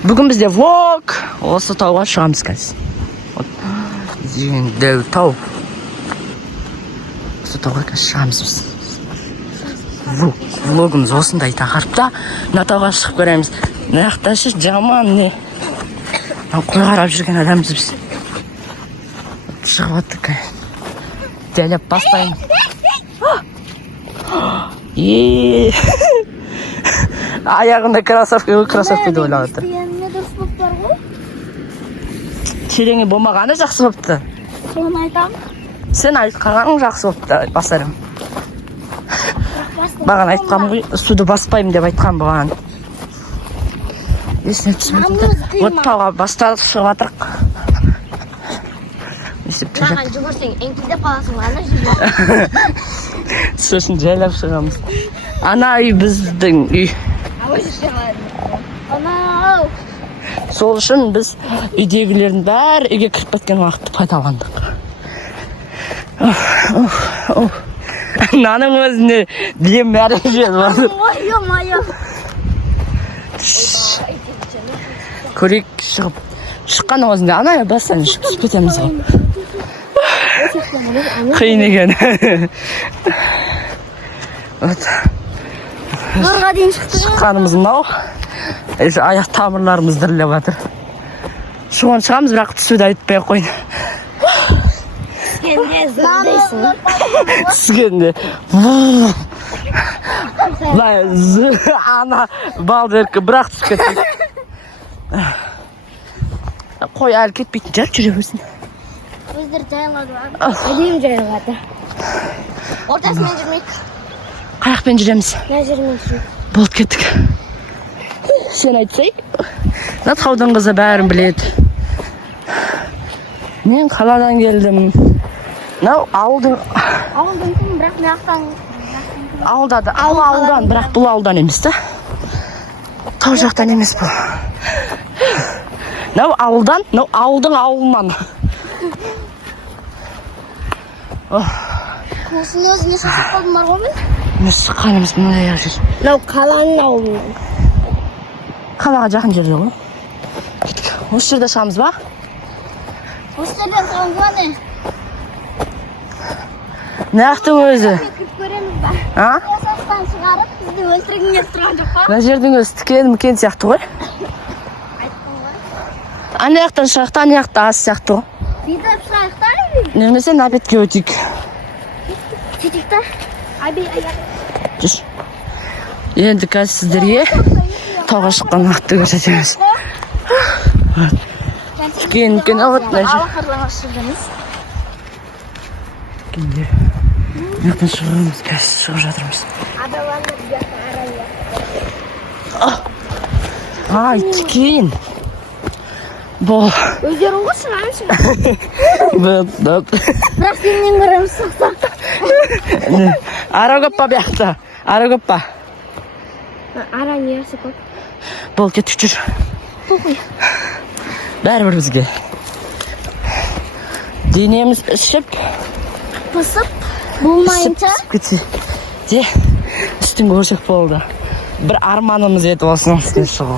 Бүгін бізде влог. Осы тауға шығамыз қазір. Дәу тау. Осы тауға қазір шығамыз біз. Влогымыз осындай тақырыпта. Мына тауға шығып көреміз. Мына жақта ше жаман не. Қой қарап жүрген адамбыз біз. Шығыпаттық. Дәлеп бастаймыз. Аяғында кроссовка деп ойлап отыр. Тереңі болмағаны жақсы болыпты. Соны айтам. Сен айтқаның жақсы болыпты, басарым. Баған айтқам ғой, суды баспаймын деп айтқам бұған. Есіне түсімді. Вот тауға бастадық шығып атырық. Маған жүгірсең, еңкілдеп қаласың ғана жүріп. Сосын жайлап шығамыз. Ана үй біздің үй. Анау. Сол үшін біз үйдегілердің бәрі үйге кіріп кеткен уақытты пайдаландық. Наның өзіне дем бәрі жел бар. Көрек шығып. Шыққаның өзінде ана бастан шығып кетеміз ғой. Қиын екен. Зорға дейін шықты. Шыққанымыз мынау. Аяқ тамырларымыз дірілеп жатыр. Шуған шығамыз, бірақ түсуді айтпай қойын. Түскенде ана балдеркі бірақ түскетті. Қой әлі кетпейтін жар жүре өзін. Өздері жайылады бар. Әдейім жайылады. Ортасымен жүрмейік. Қаяқпен жүреміз. Мен жүрмейік. Болып кеттік. Сен айтсай, таудың қызы бәрін біледі. Мен қаладан келдім. Ауылдың кім, бірақ мияқтан. Ауылдан, бірақ бұл ауылдан емес та. Тау жақтан емес бұл. Ауылдан, ауылдың ауылынан. Осыны өзіне шашып қалдым бар ғой мен? Мен шыққанымыз мұндай ақ жүр. Қаланың ауылынан. Қалаға жақын жерде ғой. Осы жерде шығамыз ба? Осы жерден шығамыз ба не? Нақтың өзі. Кіп көреміз ба? Осақтан шығарып, бізді өлтіргің келіп тұрған жоқ па? Мына жердің өзі тікен сияқты ғой. Айттың ғой. Ана жақтан шықты, ана жақта аз сияқты ғой. Бүйтіп шайықтар ме? Немесе напетке өтейік. Сөйтейік та? Аяқ. Жүр. Енді қазір сіздерге тауға шыққан уақытты көрсетеміз. Тікен, Алла қарлаңыз жүрдіңіз. Кенде. Мектен шығырымыз, қазір шығып жатырмыз. Адаланды бияқта арайы. Ай, тікен. Бұл. Өздерің ғой шығаншы. Бірақ сенен көреміз сақсақ. Ара көп па бияқта? Ара көп па? Ара несі көп? Бұл кеттік жүр. Бұқой. Бәрібір бізге. Денеміз ішіп. Пысып. Болмайынша. Де, үстін көрсек болды. Бір арманымыз еді осының үстіне шығу.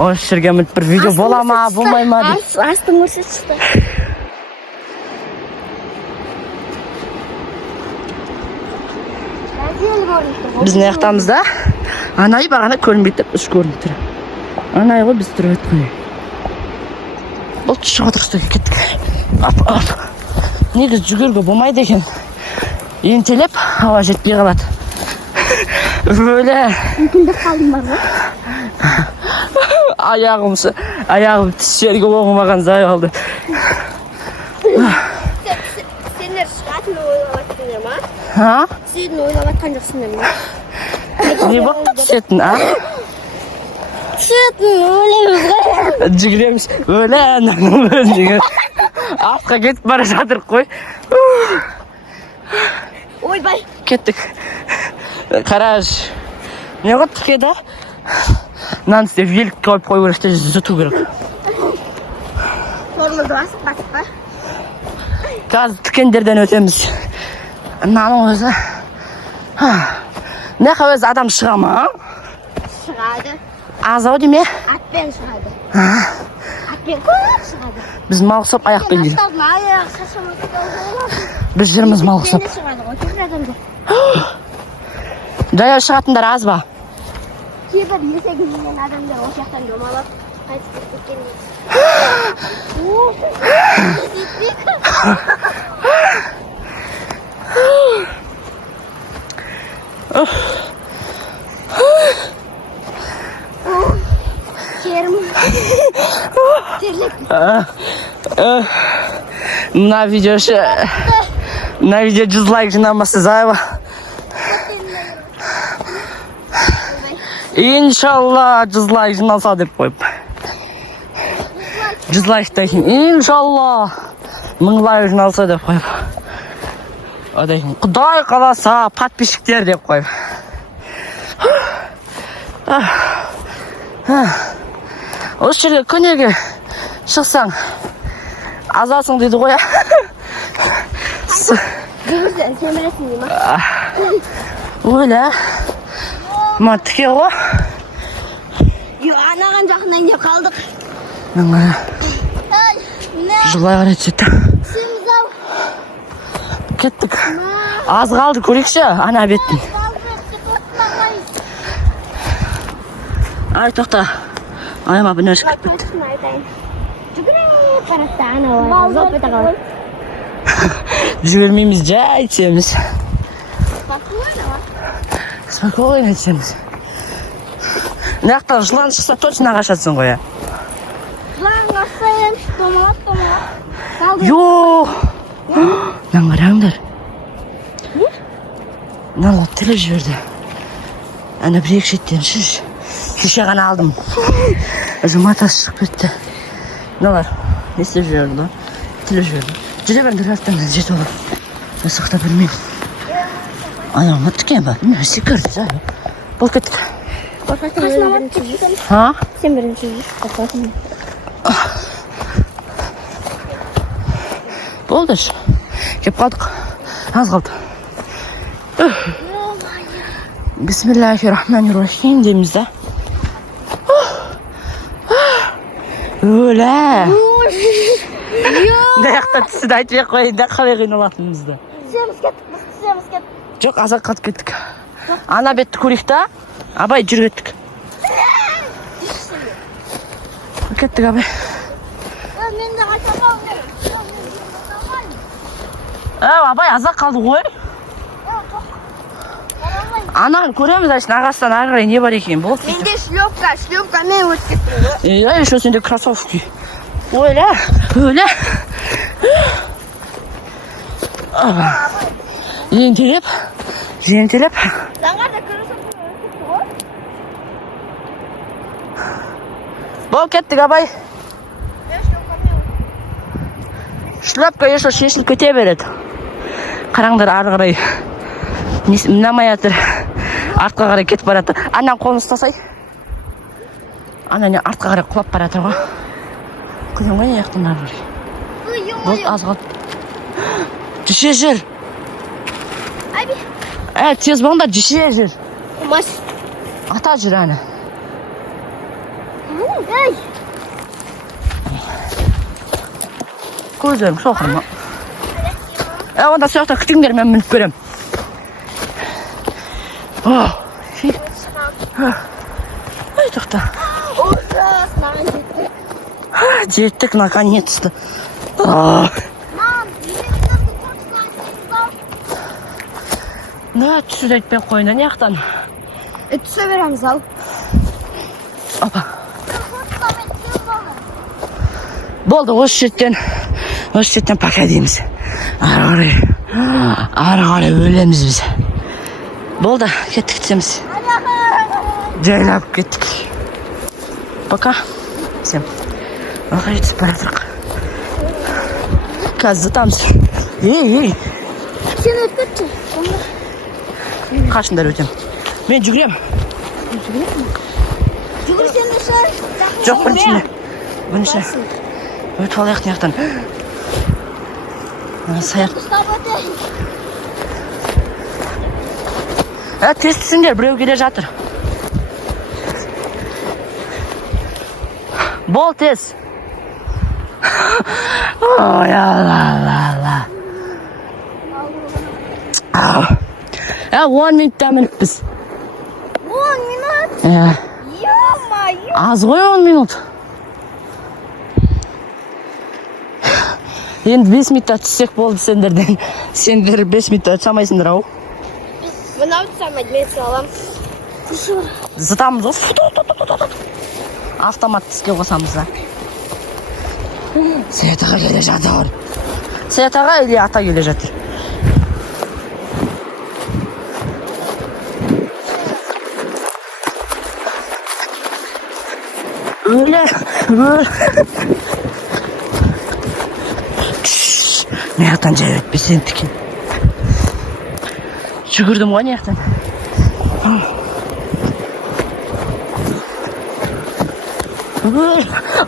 Осы жерге мүлт бір видео бола ма, болмай ма деп. Астың көрсет шықты. Біздің аяқтамызда анай бағана көрінбейді, үш көрініп тұр. Анай ғой біз тұрып өткен. Бұл шығып отырыстығы кеттік. Ап. Негіз жүгерге болмайды екен. Ентелеп, ауа жетпей қалады. Өлі. Мүмкіндік қалдым бар ғой? Аяғым түс жерге оғымаған зай қалды. Сендер шығатын ойлап атқандар ма? Сен ойлап атқан жоқсыңдар ма? Не бақты түсетін, Түсетін өлеміз ғой. Жүгіреміз, өлі. Артқа кетіп бара жатырық қой. Ойбай. Кеттік. Қараш. Не қоттық еді? Нан істеп елік қойып қой керекте зүту керек. Торымызды басып ба? Қазір тікендерден өтеміз. Наның өзі. Неқа өзі адам шыға ма? Шығады. Аз ау деме? Атпен шығады. Атпен көп шығады. Біз мал ұқсап аяқпен келеміз. Аттардың аяғы шашаматты болады. Біз жүрміз мал ұқсап. Атпен шығады ғой, кейбір адамдар. Жаяу шығатындар аз ба? Кейбір есегінен адамдар осы жақтан домалап қайтып кеткен. Мына видео 100 лайк жинамаса зайва. Иншалла 100 лайк жиналса деп қойып. 100 лайктан кейін иншалла 1000 лайк жиналса деп қойып. Одан кейін Құдай қаласа подписчиктер деп қойып. Осы жерге күнеге шықсаң азасың дейді ғой. Жүгірсен, сен білесің дей ма? Өлі. Ма тіке ғой. Анаған жақыннан деп қалдық. Наңғара. Жылай қарай түсетті. Түсеміз ау. Кеттік. Аз қалды көрекші, ана беттің. Ай, тоқта. Айма бұны өшіп кетті. Жүгіріп қаратта ана олай. Жоқ бета қалды. Жүгірмейміз, жай түсеміз. Спокойно түсеміз. Нақтан жылан шықса точно қашатсың ғой. Жылан қашсайын, томалап. Йоо! Наңғараңдар. Нала тіліп жіберді. Ана бір-екі шеттен шыш. Кеше ғана алдым. Өзі матасы шығып кетті. Налар, не істеп жіберді? Тіліп жіберді. Жүре беріңдер артынан жетіп олар. Сақта білмеймін. Аяғыма тікен ба? Міне секірді жай. Бол кеттік. Ha? Sen birinci yüz. Болды. Кеп қалдық. Аз қалды. Бисмиллахиррахманиррахим дейміз да. Өлә. Даяқтан түсіді айтып қойын да қалай қиналатынымызды. Түсеміз кеттік. Жоқ, азақ қалып кеттік. Ана бетті көрейік та. Абай жүр кеттік. Кеттік абай. Мен де қайтамау. Абай азақ қалды ғой. Ананы көреміз айшын ағастан ары қарай не бар екен. Менде шлепка мен өтіп кеттім ғой. Еще сенде кроссовки. Өлә. Жентелеп. Жаңа да кроссовка өтіп ғой. Бол кеттік абай. Шлепка еще шешіліп кете береді. Қараңдар ары қарай. Мінамай атыр. Артқа қарай кетіп баратыр. Анан қолын ұстасай. Анан артқа қарай құлап баратыр ғой. Күнің ғой не яқтан ары қарай. Болды аз қалды. Жүше жүр. Тез болыңдар жүше жүр. Ата жүр әні. Көздерім соқырма. Онда соқта күтіңдер мен мініп көрем. Ой, тоқта. Жеттік, наконец-то. На, түсір айтпен қойында, не ақтан? Түсе береміз ал. Опа. Болды, осы шеттен пока дейміз. Ары қарай өлеміз біз. Болды, кеттік түсеміз. Жайлап кеттік. Пока. Всем. Пока жетіп баратырық. Қазір тамыз. Ей. Сен өткетші. Қашындар өтем. Мен жүгірем. Жүгірсен ұшы. Жоқ, бірінші. Өтіп алайық неяқтан. Саяқ. Ұстап өтейін. Тез түсіңдер, біреу келе жатыр. Бол тез. Ой, ала. 10 минуттан мініппіз. 10 минут? Ё-моё! Аз ғой 10 минут. Енді 5 минутта түссек болды сендерден. Сендер 5 минутта ұтсамайсыңдар ау. Мынау ұтсамайды, мен салам. Зытамыз ғой. Автомат іске қосамыз да. Светаға келе жатыр. Светаға или ата келе жатыр. Өлі. Мияқтан жай өтпесен тікен. Жүгірдім ғой мияқтан.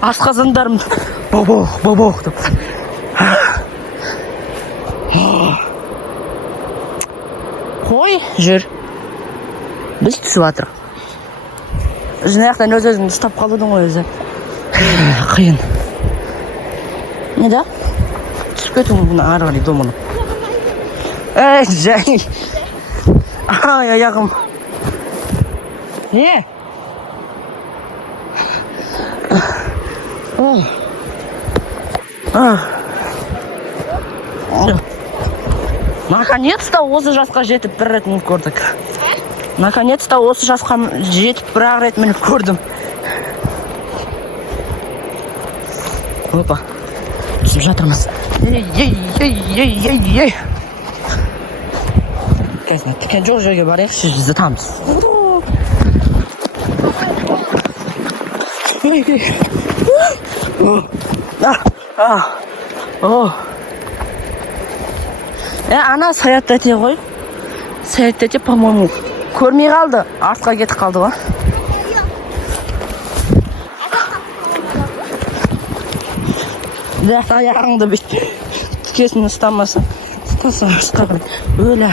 Асқазандарым бобоқ деп. Қой, жүр. Біз түсіп атыр. Жинаяқтан өз-өзіңді ұстап қалудың ғой өзі. Қиын. Не да? Түсіп кету мұны ары қарай домыны. Жай. Ай, аяғым. Не? Наконец-то осы жасқа жетіп бір рет мініп көрдік. Наконец-то осы жасқа жетіп бір рет мініп көрдім. Опа. Түсіп жатырмыз. Ей. Қазір тікен жоқ жерге барайықшы, зытамыз. Ана Саят тәте ғой. Саят тәте, по-моему, көрмей қалды. Артқа кетіп қалды ғой. Да, аяғыңды бүйт. Тікесін ұстамаса. Ұстағын. Өлі.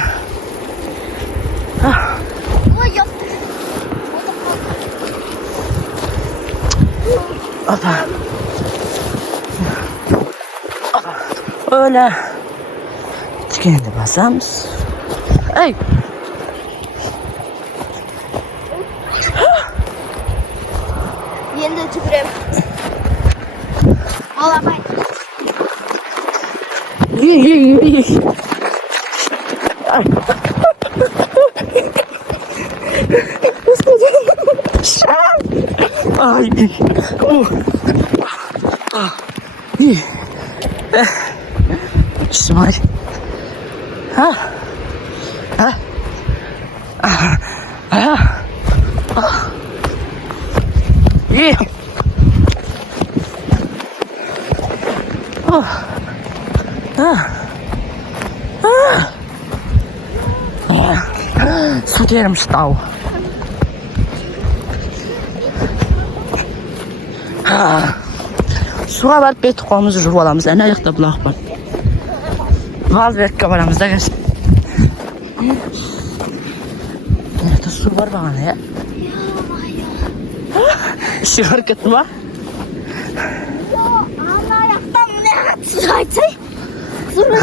Опа. Өлі. Тікенді басамыз. Эй! Енді түкірем. Аламай. Ей. Ай. Смай. Су терім ұстау. Суға барып бет қолымызды жүріп аламыз. Әне аяқта бұлақ бар. Ғалбекке барамыз да кәсіп. Аяқта су бар бағана, я? Іші бар кетті ба? Ана аяқта мұны қатсыз айтсай.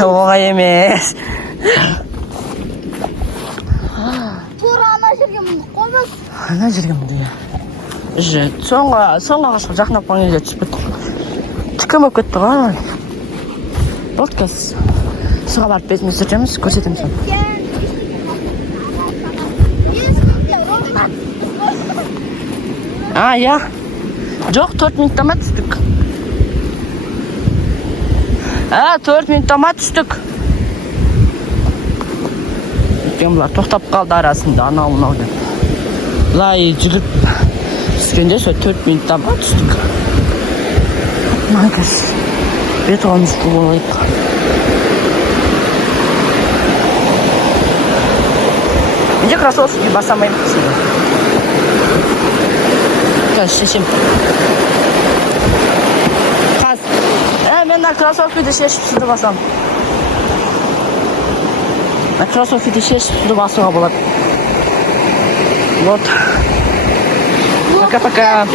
Оңай емес. Тура ана жерге мұндық қоймыз. Ана жерге мұнды, я. Соңға қашқа жақынап қаңызға түсіп кетті. Түкім өп кетті ғой. Болды кәз. Суға барып бетіміз сүртеміз, көрсетеміз соны. Я. Жоқ, 4 минуттама түстік. 4 минуттама түстік. Өткен бұлар тоқтап қалды арасында, анау-мынау деп. Бұлай жүгіп түскенде 4 минуттама түстік. Маңыз. Бет оғымыз бұл болайық. Менде кроссовки басамайым қысында. Қазір шешем. Мен на кроссовкиді шешіп суды басам. На кроссовкиді шешіп суды басуға болады. Вот. Пока-пока.